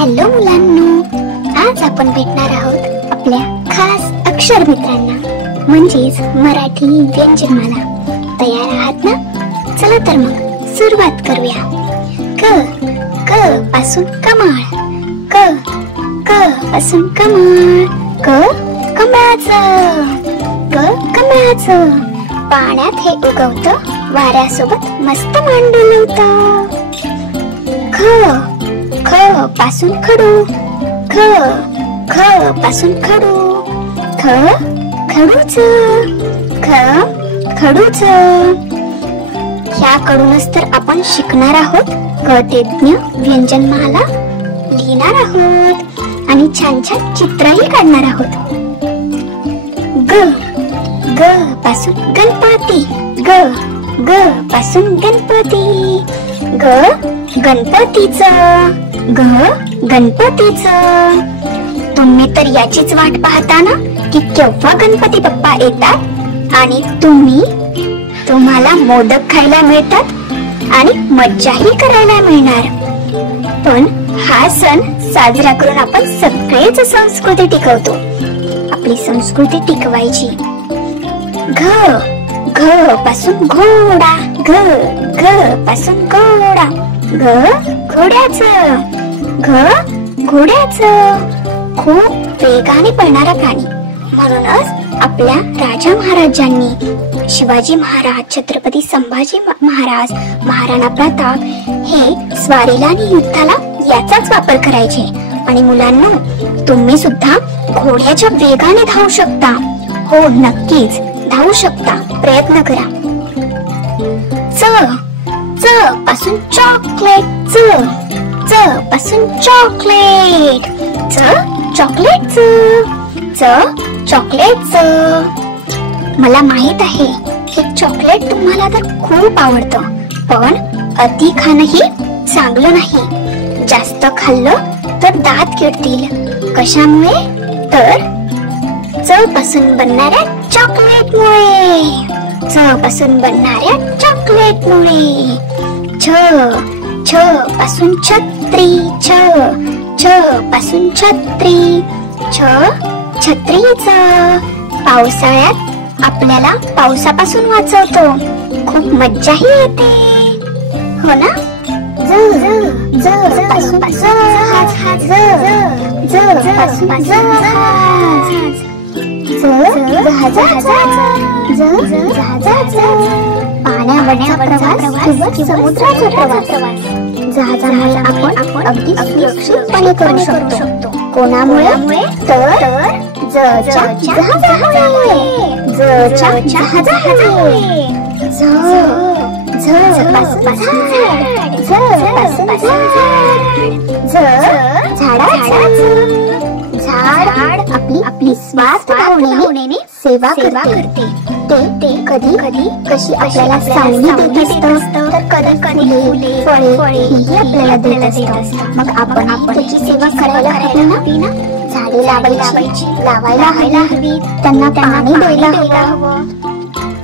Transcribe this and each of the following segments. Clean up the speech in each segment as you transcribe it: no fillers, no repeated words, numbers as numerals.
Hello मुलांनो, आज आपण भेटणार आहोत आपल्या खास अक्षर मित्रांना म्हणजेच मराठी व्यंजनमाला. तयार आहात ना? चला तर मग सुरुवात करूया. क क पासून कमळ. क क पासून कमळ. क कमळाचं. क कमळाचं. पाण्यात हे उगवतं, वाऱ्यासोबत मस्त मांड डोलवतं. ख ख पासून खडू. ख ख पासून खडू. ख खडूचं. ख खडूचं. ह्याकडूनच तर आपण शिकणार आहोत गतज्ञ व्यंजनमाला, लिहिणार आहोत आणि छान छान चित्रही काढणार आहोत. ग ग पासून गणपती. ग ग पासून गणपती. ग गणपतीचं. ग गणपतीचं. तुम्ही तर याचीच वाट पाहता ना की केव्हा गणपती बाप्पा येतात आणि तुम्हाला मोदक खायला मिळतात आणि मज्जाही करायला मिळणार. पण हा सण साजरा करून आपण सगळेच संस्कृती टिकवतो. आपली संस्कृती टिकवायची. घ घ पासून घोडा. घ घ पासून घोडा. घ घोड्याचं. घ घोड्याचं. खूप वेगाने पळणारा प्राणी म्हणूनच आपल्या राजा महाराजांनी, शिवाजी महाराज, छत्रपती संभाजी महाराज, महाराणा प्रताप हे स्वारीला आणि युद्धाला याचाच वापर करायचे. आणि मुलांनो, तुम्ही सुद्धा घोड्याच्या वेगाने धावू शकता. हो, नक्कीच धावू शकता. प्रयत्न करा. च च पासून चॉकलेट. च च पासून चॉकलेट. च चॉकलेटचं. च चॉकलेटचं. मला माहित आहे हे चॉकलेट तुम्हाला तर खूप आवडतं, पण अति खाणंही चांगलं नाही. जास्त खाल्लं तर दात किडतील. कशामुळे? तर च पासून बनणाऱ्या चॉकलेटमुळे. च पासून बनणाऱ्या चॉकलेटमुळे. छ छ पासून छत्री. छ छ पासून छत्री. छ छत्रीचं. पावसाळ्यात आपल्याला पावसापासून वाचवतो. खूप मज्जाही येते, हो ना? ज ज ज पासून जहाज. ज ज पासून जहाज. ज जहाजाचं. ज जहाजाचं. पाण्यावरचा प्रवास किंवा समुद्राचा प्रवास. जहाजामुळे आपण अगदी सुरक्षितपणे करू शकतो. कोणामुळे? तर जच्या जहाजामुळे. जच्या जहाजामुळे. झ झ पासून झाड. झ पासून झाड. झ झाडाचं. झाड आपली स्वार्थ भावनेने सेवा करते. ते कधी कशी आपल्याला सावली देत असतं, तर कधी फळे ही आपल्याला देत असतं. मग आपण त्याची सेवा करायला हवी ना. झाडे लावायला हवी. त्यांना पाणी द्यायला हवं.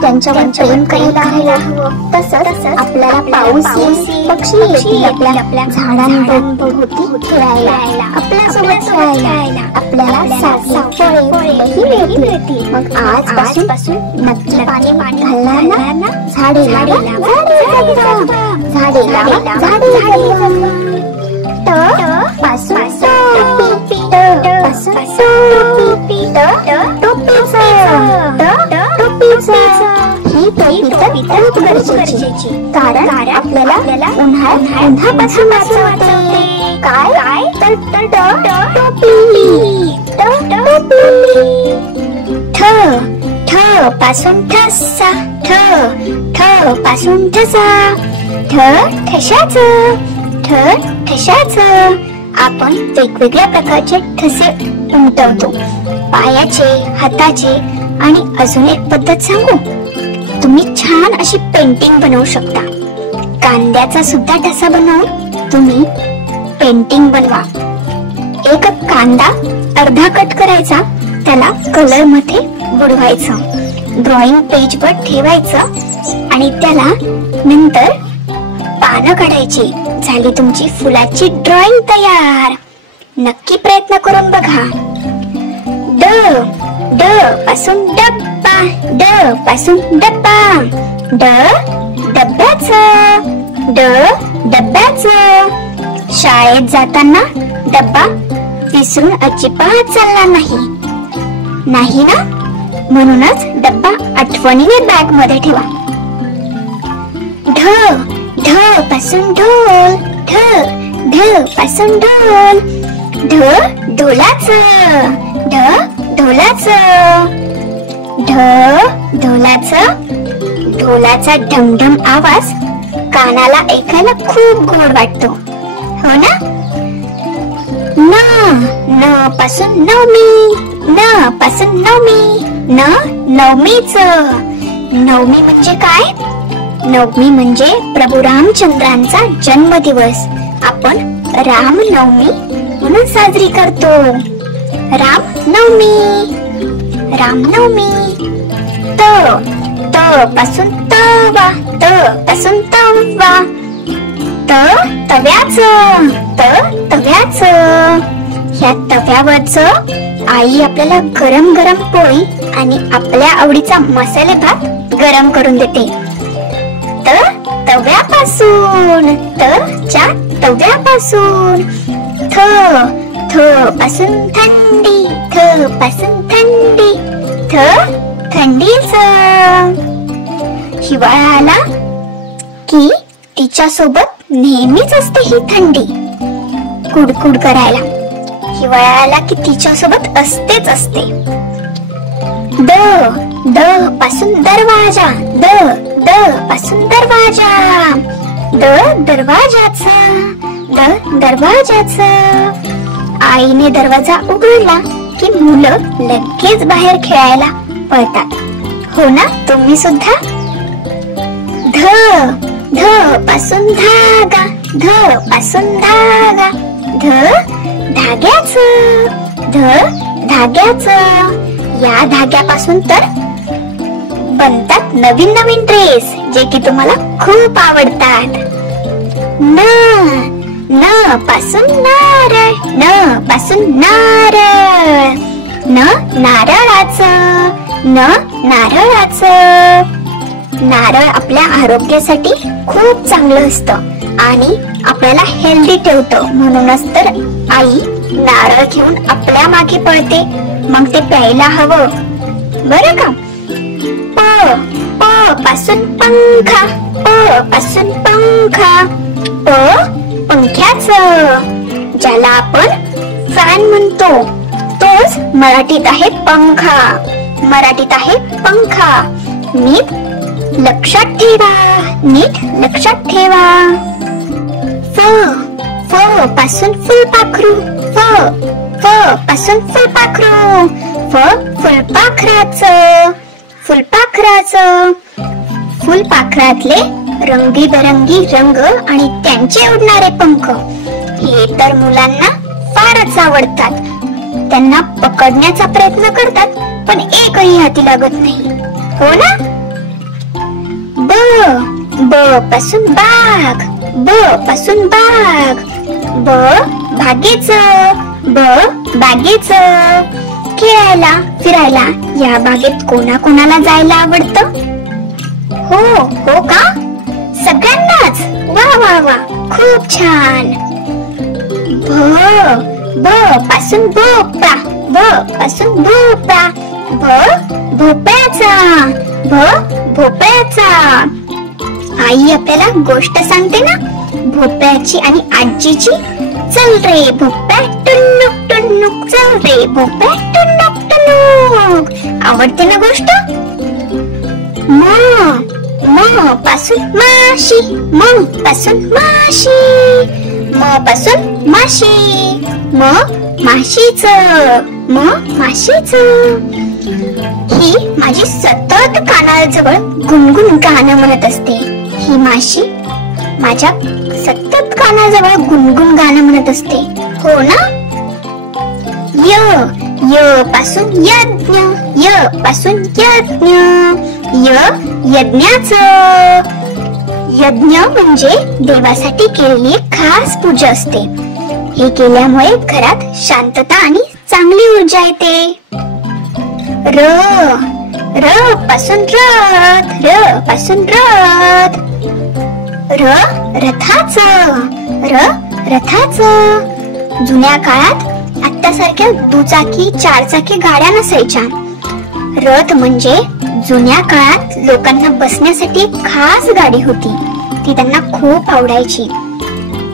त्यांच्यावर प्रेम करायला हवं. तसंच आपल्याला पाऊस येईल, पक्षी येतील आपल्या झाडांभोवती खेळायला, आपल्यासोबत खेळायला. आपल्याला फळेही मिळतील. मग आजपासून नक्की पाणी घालणार ना. झाडे लावा. झाडे जगवा. ट पासून टोपी. ट पासून टोपी. टोपीचं. ही टोपी तर खूप गरजेची, कारण आपल्याला उन्हापासून वाचवते. काय? तर टोपी. ठ ठ पासून ठसा. ठ पासून ठसा. ठशाचं. ठशाचं. आपण वेगवेगळ्या प्रकारचे ठसे उमटवतो. पायाचे, हाताचे. आणि अजून एक पद्धत सांगू, तुम्ही छान अशी पेंटिंग बनवू शकता. कांद्याचा सुद्धा ठसा बनवून तुम्ही पेंटिंग बनवा. एक कांदा अर्धा कट करायचा, त्याला कलर मध्ये बुडवायचं, ड्रॉइंग पेज वर ठेवायचं आणि त्याला नंतर पानं काढायची. झाली तुमची फुलाची ड्रॉइंग तयार. नक्की प्रयत्न करून बघा. ड ड पासून डब्बा, ड पासून डब्बा. ड डब्याचं, ड डब्याचं. शाळेत जाताना डब्बा विसरून अजिबात चालणार नाही ना. म्हणूनच डब्बा आठवणीने बॅग मध्ये ठेवा. ढ ढ पासून ढोल, ढ ढ पासून ढोल. ढ ढोलाचं, ढ ढोलाचं. ढ ढोलाचं. ढोलाचा ढमढम आवाज कानाला ऐकायला खूप गोड वाटतो, हो ना. न न पासून नवमी, न पासून नवमी. न नवमीचं. नवमी म्हणजे काय? नवमी म्हणजे प्रभू रामचंद्रांचा जन्मदिवस. आपण रामनवमी म्हणून साजरी करतो. रामनवमी, रामनवमी. त त पासून तवा, त पासून तवा. त तव्याचं, त तव्याचं. ह्या तव्यावरचं आई आपल्याला गरम गरम पोळी आणि आपल्या आवडीचा मसाले भात गरम करून देते. त तव्यापासून, त च्या तव्यापासून. थ थ पासून थंडी, थ पासून थंडी. थ थंडीचं. हिवाळा आला की तिच्या सोबत नेहमीच असते ही थंडी कुडकुड करायला. हिवाळा आला की तिच्या सोबत असतेच असते. द द पासून दरवाजा, द द पासून दरवाजा. द दरवाजाचं, द दरवाजाचं. आईने दरवाजा उघडला की मुलं लगेच बाहेर खेळायला पळतात, हो ना. तुम्ही सुद्धा. ध ध पासून धागा, ध पासून धागा. ध धाग्याचं, ध धाग्याचं. या धाग्यापासून तर बनतात नवीन नवीन ड्रेस, जे की तुम्हाला खूप आवडतात. न न पासून नारळ, न पासून नारळ. न नारळाचं, न नारळाचं. नारळ आपल्या आरोग्यासाठी खूप चांगलं असतं आणि आपल्याला हेल्दी ठेवतं. म्हणूनच तर आई नारळ घेऊन आपल्या मागे पळते. मग ते प्यायला हवं, बरं का. प प पासून पंखा, प पासून पंखा. प पंख्याचं, ज्याला आपण फॅन म्हणतो, तोच मराठीत आहे पंखा. मराठीत आहे पंखा. नीट लक्षात ठेवा, नीट लक्षात ठेवा. फ फ पासून फुलपाखरू, फ फ पासून फुलपाखरू. फ फुलपाखराचं, फुलपाखराचं. फुलपाखरातले रंगीबेरंगी रंग आणि त्यांचे उडणारे पंख हे तर मुलांना फारच आवडतात. त्यांना पकडण्याचा प्रयत्न करतात, पण एकही हाती लागत नाही, हो ना. ब ब पासून बाग, ब पासून बाग. ब बागेचं, ब बागेचं. खेळायला फिरायला या बागेत कोणाकोणाला जायला आवडतं? हो का? सगळ्यांनाच. वा वा वा, खूप छान. भ ब पासून भोपळा, ब पासून भोपळा. भ भोपळ्याचा, भ भोपळ्याचा. आई आपल्याला गोष्ट सांगते ना भोपळ्याची आणि आजीची. चल रे भोपळ्या टुन्नुक टुन्नुक, चल रे भोपळ्या टुन्नुक टुन्नुक. आवडते ना गोष्ट. म पासून माशी, म पासून माशी. म पासून माशी. म माशीचं, म माशीचं. ही माझी सतत कानाजवळ गुणगुण गाणं म्हणत असते. ही माशी माझ्या सतत कानाजवळ गुणगुण गाणं म्हणत असते, हो ना. य य पासून यज्ञ, य पासून यज्ञ. य यज्ञाचं. यज्ञ म्हणजे देवासाठी केलेली खास पूजा असते. हे केल्यामुळे घरात शांतता आणि चांगली ऊर्जा येते. र र पासून रथ, र पासून रथ. र रथाचं, र रथाचं. जुन्या काळात आत्तासारख्या दुचाकी चारचाकी गाड्या नसायच्या. रथ म्हणजे जुन्या काळात लोकांना बसण्यासाठी एक खास गाडी होती. ती त्यांना खूप आवडायची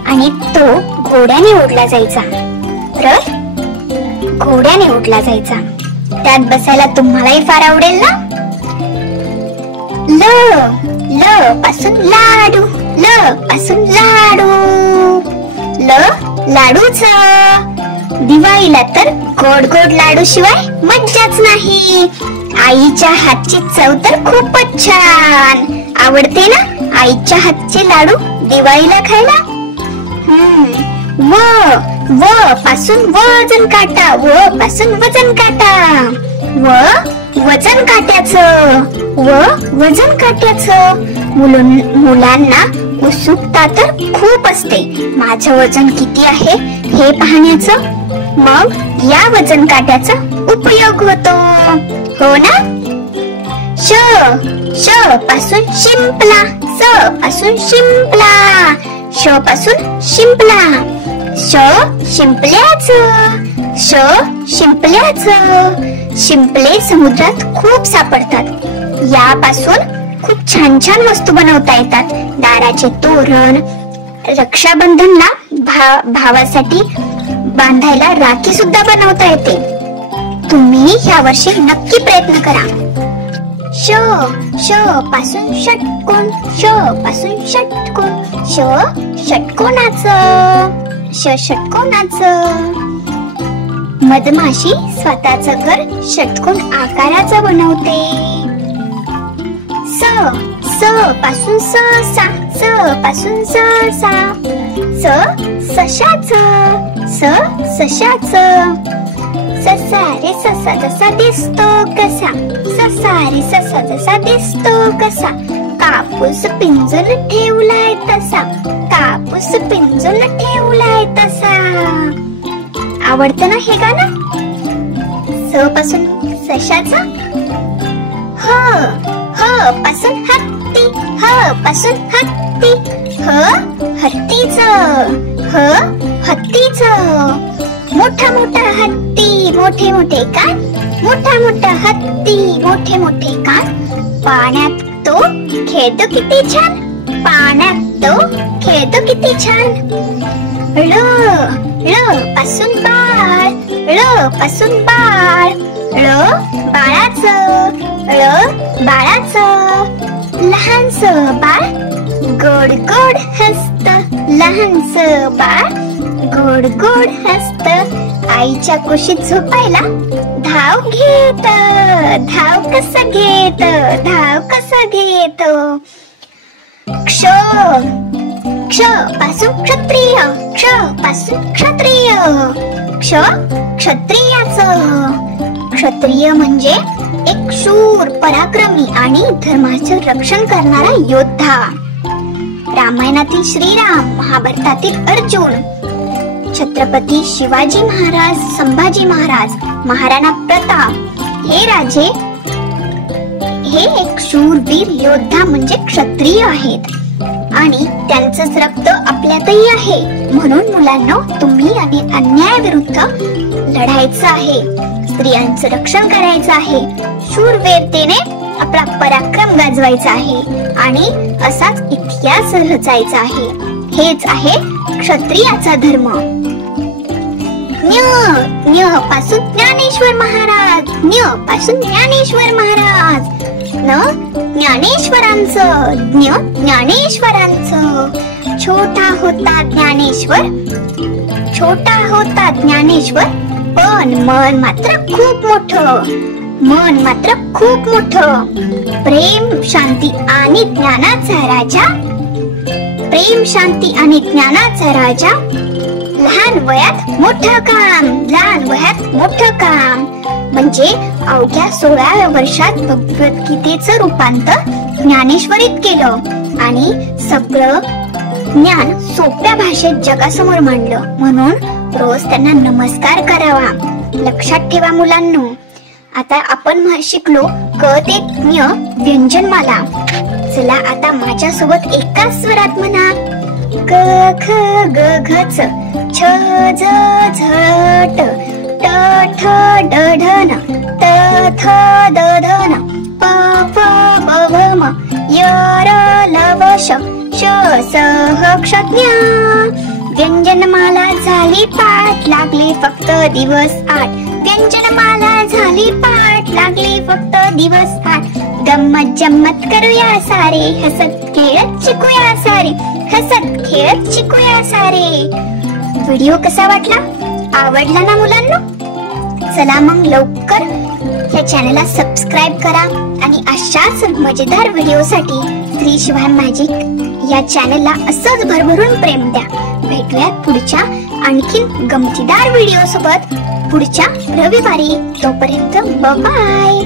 आणि तो घोड्याने ओढला जायचा. रथ घोड्याने ओढला जायचा. त्यात बसायला तुम्हालाही फार आवडेल ना. ल ल पासून लाडू, ल पासून लाडू. ल लाडूचं. दिवाळीला तर गोड गोड लाडू शिवाय मज्जाच नाही. आईच्या हातची चव तर खूपच छान. आवडते ना आईच्या हातचे लाडू दिवाळीला खायला. व व पासून वजन काटा, व पासून वजन काटा. व वजन काट्याचं, व वजन काट्याचं. मुलांना उत्सुकता तर खूप असते. माझं वजन किती आहे हे पाहण्याचं. मग या वजन काट्याचा उपयोग होतो, हो ना. श श पासून शिंपला, स पासून शिंपला. श पासून शिंपला. श शिंपल्याचं, श शिंपल्याचं. शिंपले समुद्रात खूप सापडतात. यापासून खूप छान छान वस्तू बनवता येतात. दाराचे तोरण, रक्षाबंधनला भावासाठी बांधायला राखी सुद्धा बनवता येते. तुम्ही ह्या वर्षी नक्की प्रयत्न करा. श श पासून षटकोन, श पासून षटकोन. श षटकोनाचं, ष षटकोनाचं. मधमाशी स्वतःचं घर षटकोन आकाराचं बनवते. स स पासून ससा, स पासून ससा. स सशाचं, स सशाचं. ससा रे ससा जसा दिसतो कसा, ससा रे ससा जसा दिसतो कसा. कापूस पिंजून ठेवलाय तसा, कापूस पिंजून ठेवलाय तसा. आवडतं ना हे गाणं. स पासून सशाचं. ह ह पासून हत्ती, ह पासून हत्ती. ह हत्तीचं, ह हत्तीचं. मोठा मोठा हत्ती, मोठे मोठे कान, मोठा मोठा हत्ती, मोठे मोठे कान. पाण्यात तो खेळतो किती छान, पाण्यात तो खेळतो किती छान. ळ ळ पासून बाळ, ळ पासून बाळ. ळ बाळाचं, ळ बाळाचं. लहानसं बाळ गोड गोड हसत, लहानसं बाळ गोड गोड हसत. आईच्या कुशीत झोपायला धाव घेत, धाव कसं घेत, धाव कसं घेत. क्ष क्ष पासून क्षत्रिय, क्ष पासून क्षत्रिय. क्ष क्षत्रियाचं. क्षत्रिय म्हणजे एक शूर, पराक्रमी आणि धर्माचं रक्षण करणारा योद्धा. रामायणातील श्रीराम, महाभारतातील अर्जुन, छत्रपती शिवाजी महाराज, संभाजी महाराज, महाराणा प्रताप हे राजे हे एक शूरवीर योद्धा म्हणजे क्षत्रिय आहेत आणि त्यांचंच रक्त आपल्यातही आहे. म्हणून मुलांना तुम्ही आणि अन्यायाविरुद्ध लढायचं आहे, स्त्रियांचं रक्षण करायचं आहे, शूरवीरतेने आपला पराक्रम गाजवायचा आहे आणि असाच इतिहास रचायचा आहे. हेच आहे क्षत्रियाचा धर्म. ज्ञ ज्ञ पासून ज्ञानेश्वर महाराज, ज्ञ पासून ज्ञानेश्वर महाराज. न ज्ञानेश्वरांचं, ज्ञ ज्ञानेश्वरांचं. छोटा होता ज्ञानेश्वर, छोटा होता ज्ञानेश्वर, पण मन मात्र खूप मोठं, मन मात्र खूप मोठं. प्रेम शांती आणि ज्ञानाचा राजा, प्रेम शांती आणि ज्ञानाचा राजा. लहान वयात मोठं काम, लहान वयात मोठं काम. म्हणजे अवघ्या 16व्या वर्षात भगवद्गीतेचं रूपांतर ज्ञानेश्वरीत केलं आणि सगळं ज्ञान सोप्या भाषेत जगासमोर मांडलं, म्हणून रोज त्यांना नमस्कार करावा. लक्षात ठेवा मुलांनो. आता आपण शिकलो क ते ज्ञ व्यंजनमाला. चला आता माझ्या सोबत एकाच स्वरात म्हणा. क ख ग घ च, छ ज झ ट, ट ठ ड ढ न, त थ द ध न, प फ ब भ म, य र ल व श, श स ह क्ष ज्ञ. व्यंजनमाला झाली पाठ, लागली फक्त दिवस 8. व्यंजनमाला झाली पाठ, लागली फक्त दिवस 8. गम्मत जम्मत करूया सारे, हसत खेळत शिकूया सारे, हसत खेळत शिकूया सारे. व्हिडिओ कसा वाटला? आवडला ना मुलांनो? चला मग लवकर या चॅनलला सबस्क्राईब करा आणि अशाच मजेदार व्हिडिओसाठी श्री शिवाय मॅजिक या चॅनलला असंच भरभरून प्रेम द्या. भेटूयात पुढच्या आणखीन गमतीदार व्हिडिओ सोबत पुढच्या रविवारी. तोपर्यंत बाय.